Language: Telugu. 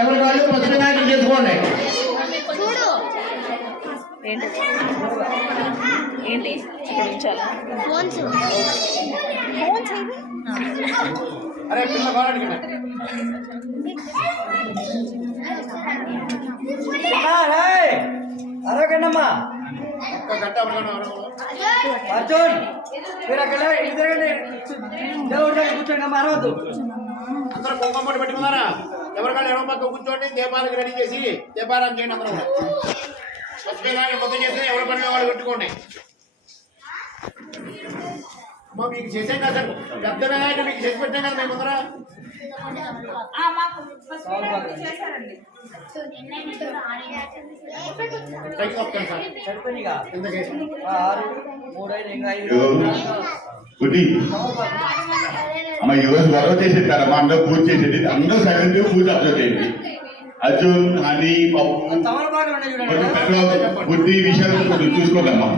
ఎవరి వాళ్ళు పసుపు వినాయకుడు చేసుకోండి. ఏంటి అరే పిల్ల బాగా అరగండమ్మా అర్జున్ మీరు అక్కడ దేవుడి దగ్గర కూర్చోండి అమ్మా అరవద్దు. అందరూ కుంకుమ పెట్టుకున్నారా? ఎవరికాళ్ళు ఎడమ పక్క కూర్చోండి, దీపాలకు రెడీ చేసి దీపారాధన చేయండి. అందరూ కూడా పసుపు మొత్తం చేస్తే ఎవరి పనిలో వాళ్ళు పెట్టుకోండి. అమ్మా మీకు చేసాం కదా సార్, పెద్ద వినాయకుడు మీకు చేసి పెట్టాం కదా మేము ముందర. అమ్మ ఈరోజు గొడవ చేసేస్తారమ్మా, అందరూ పూజ చేసేది, అందరూ సైలెంట్ పూజ అబ్జర్వ్ చేయండి. అర్జున్ హనీ పప్పు బుద్ధి విషయాలు చూసుకోదమ్మా.